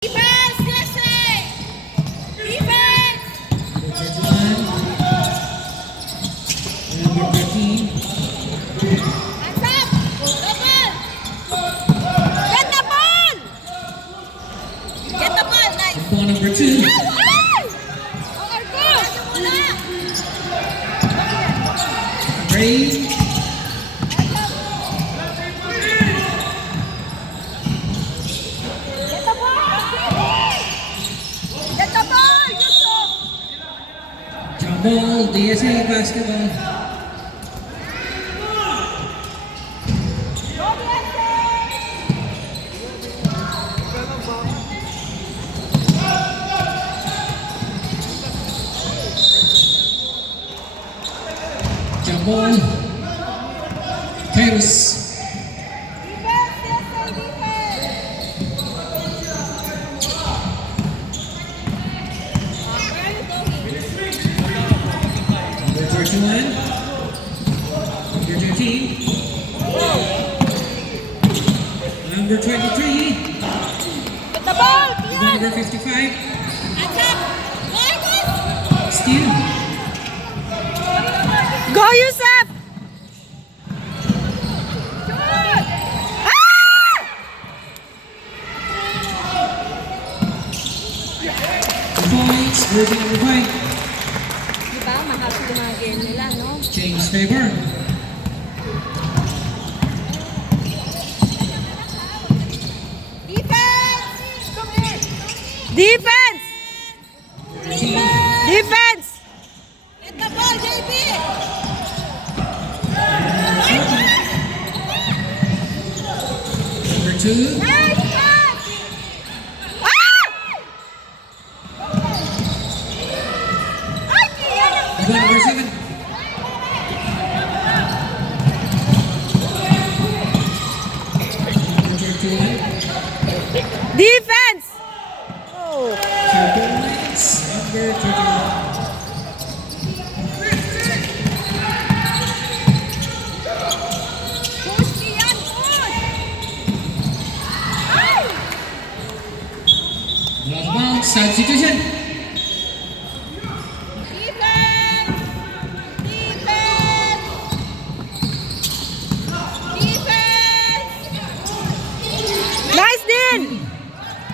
Defense, USA! Defense! Number 13. Hands up! Double! Get the ball! Get the ball, nice! Ball number 2. Ay! Okay, good! Wala! Ray. Get the ball! Get the ball, Yusuf! Jump ball, DSA basketball. Go, USA! Jump ball. Kairos. Defense, USA, defense! Where are you going? Number 31. Number 13. Number 23. Get the ball, Tian! Number 55. Hands up! Marcus! Steal. Go, Yusuf! Shoot! Ah! Points. Version number 5. Diba, mahal yung mga game nila, no? James Faber. Defense! Come here! Defense! 13. Defense! Get the ball, JB! Number 2. Nice pass! Ah! Ay, Tian! Number 7. Number 21. Defense! 2 points. Number 31. Push, Tian! Push! Ay! Last bounce. Substitution. Defense! Defense! Defense! Nice, Din!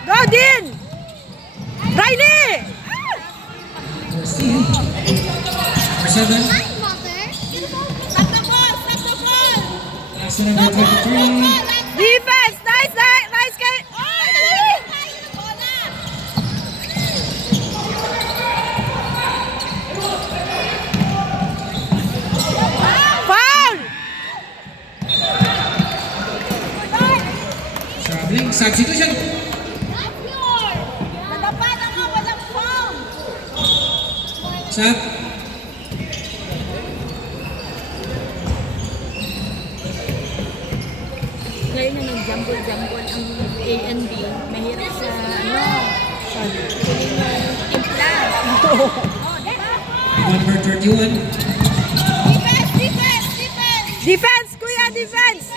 Go, Din! Riley! Number 7. Ay, mother! Stop the ball! Stop the ball! Last one, number 23. Defense! Nice, nice, nice, kay... Foul! Traveling. Substitution. Nadapada nga, walang foul! Sub. Ngayon na nag-jumble-jumble ang A and B. Mahirap sa, sa impla. Number 31. Defense! Defense! Defense! Defense, kuya, defense!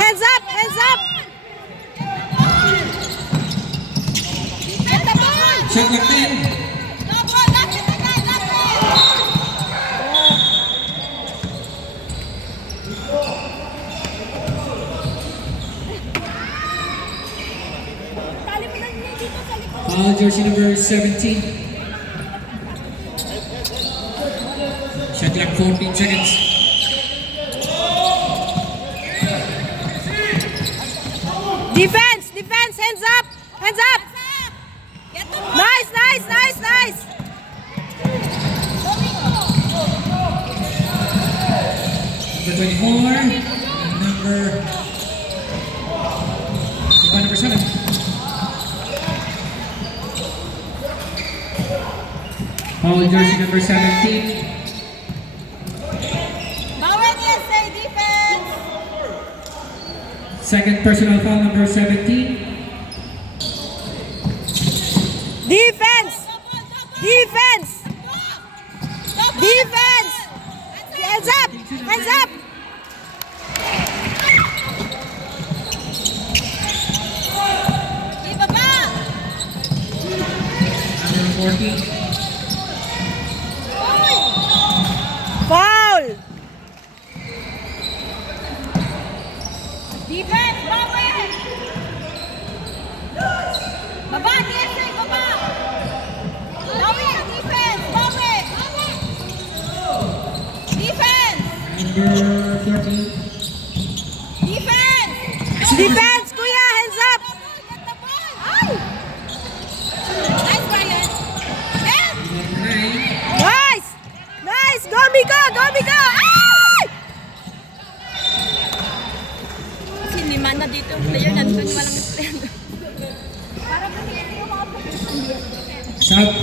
Hands up, hands up! Get the ball! Shot clock 10. No ball! Lapit agad! Lapit! Tali mo lang niya dito sa likod. Foul jersey number 17. Shot clock 14 seconds. Defense, defense, hands up! Hands up! Get the ball! Nice, nice, nice, nice! Number 24. And number... Number 7. Foul jersey number 17. Bawal niya say defense! Second personal foul number 17. Defense! Defense! Double! Defense! Hands up! Hands up! 14. Foul! Defense, bawi! Baba, DSA, baba! Bawi, defense, bawi! Defense! Number 14. Defense! Defense, kuya! Hands up! Get the ball! Ay! Nice, Brian! Yes! Number 9. Nice! Nice! Go, Miko! Go, Miko! Ay! Kasi lima na dito ang player, nandun walang player. Para ba hindi yung mga player? Sub.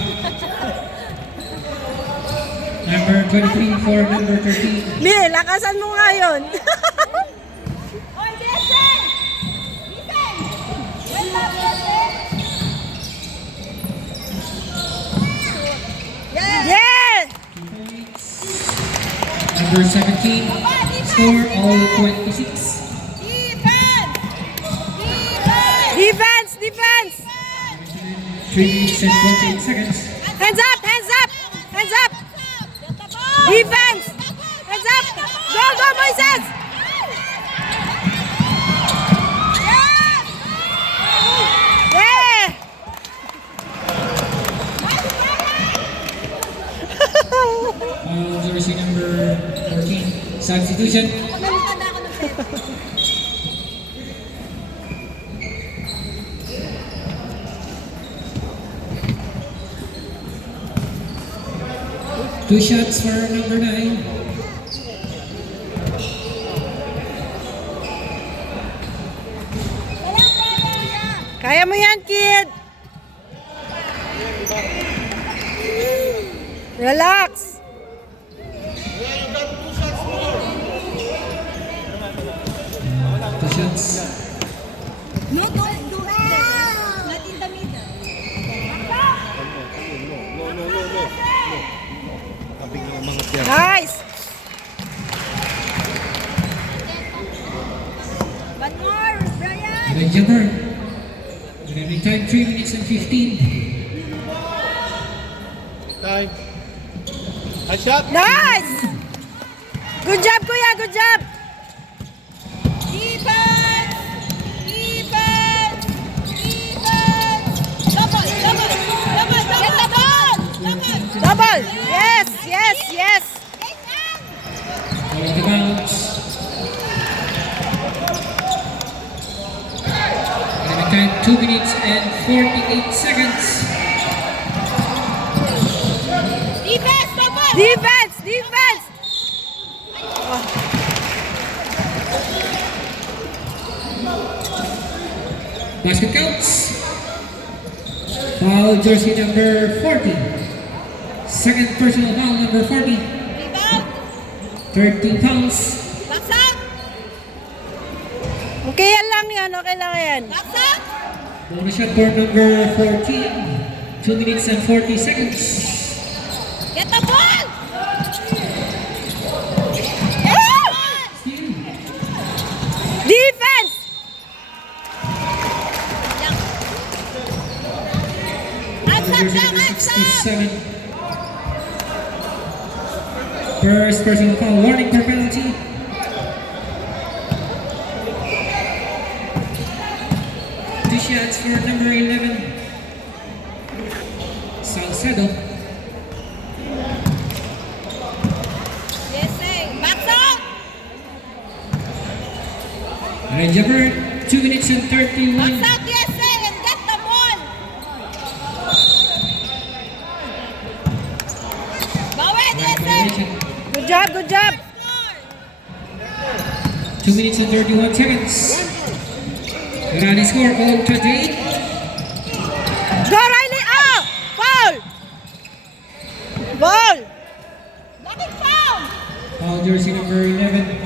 Number 23 for number 13. Mi, lakasan mo nga yun. Oy, DSA! Defense! Well done, DSA! Yeah! Number 17. Score all 26. Defense! Defense! Defense! Defense! 3 minutes and 28 seconds. Hands up! Hands up! Hands up! Get the ball! Defense! Hands up! Go, go, Moises! Yeah! Jersey number 14. Substitution. Nalitan ako ng player. Two shots for number 9. Kaya mo yan, kid! Relax! Two shots. No, don't do it there. Not in the middle. Nice! One more, Brian. The jumper. Remaining time 3 minutes and 15. Time. A shot. Nice! Good job, kuya! Good job! Defense! Defense! Defense! Double! Double! Double! Get the ball! Double! Double! Yes! Yes! Yes! Out of bounds. Remaining time 2 minutes and 48 seconds. Defense! Double! Defense! Defense! Basket counts. Foul jersey number 40. Second personal foul number 40. Rebound! 13 fouls. Box out! Okay yan lang yan. Okay lang yan. Box out! Bonus shot for number 14. 2 minutes and 40 seconds. Get the ball! Steal. Defense! Hands up Jersey lang! number Hands up! 67. First personal foul. Warning for penalty. Two shots for number 11. Salcedo. Yes, sir. Box out! Red jumper. 2 minutes and Box 31. out, yes, sir, and get the ball! Bawin, yes, sir! Violation. Good job, good job. 2 minutes and 31 seconds. Running score all 28. Go, Riley! Ah! Foul! Ball! Blocking foul! Foul jersey number 11.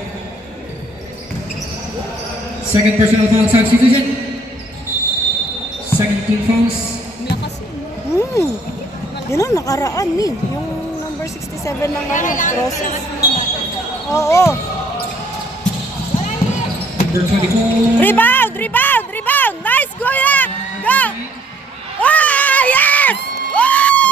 Second personal foul substitution. Second team fouls. Lakas yun. Yun ang nakaraan, Min. Yung number 67 ng ano, process. Lakas mo ng bata. Oo. Number 24. Rebound! Rebound! Rebound! Nice, Goya! Go! Ah, yes! Woo!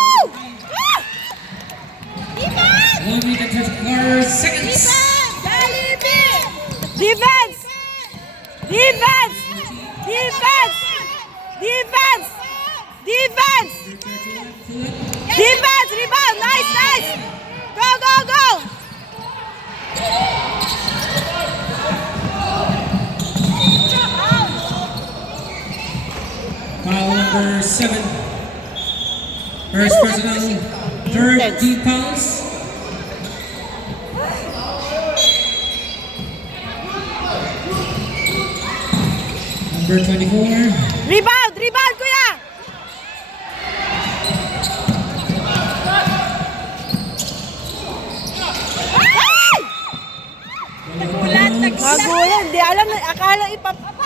Defense! Defense! Defense! Rebound! Nice, nice! Go, go, go! Foul number 7. First personal, third team fouls. Number 24. Rebound! Rebound, kuya! Ay! Magulan, di alam na, akala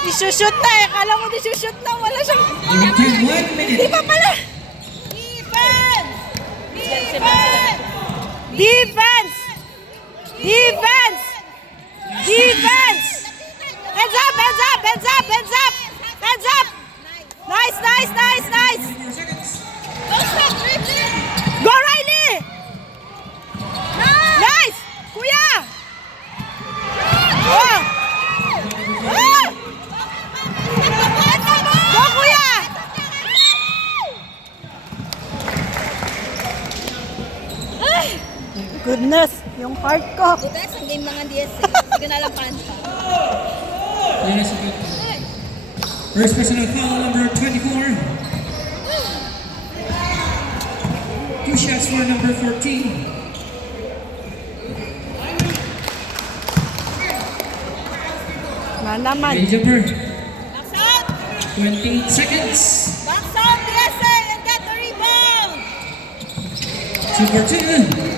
isushoot na eh. Akala mo isushoot na, wala siyang... In time, 1 minute. Di pa pala! Defense! Defense! Defense! Heads up, heads up, heads up, heads up! Heads up! Nice, nice, nice, nice! 4 seconds. Go, Riley! Nice! Kuya! Oh! Ah! Go, kuya! Goodness, yung heart ko. Butas ang game mga DS. Sige na lang kanta. Yes, okay. First personal foul number 24. 2 shots for number 14. Na naman. Lane jumper. Box out! 28 seconds. Box out, DSA, and get the rebound! 2 for 2.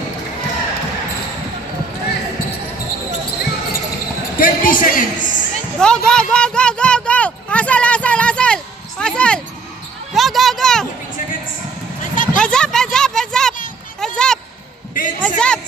20 seconds. Go, go, go, go, go, go! Asal, asal, asal! Asal! Go, go, go! 15 seconds. Heads up, heads up, heads up! Heads up! 10 Heads seconds. up!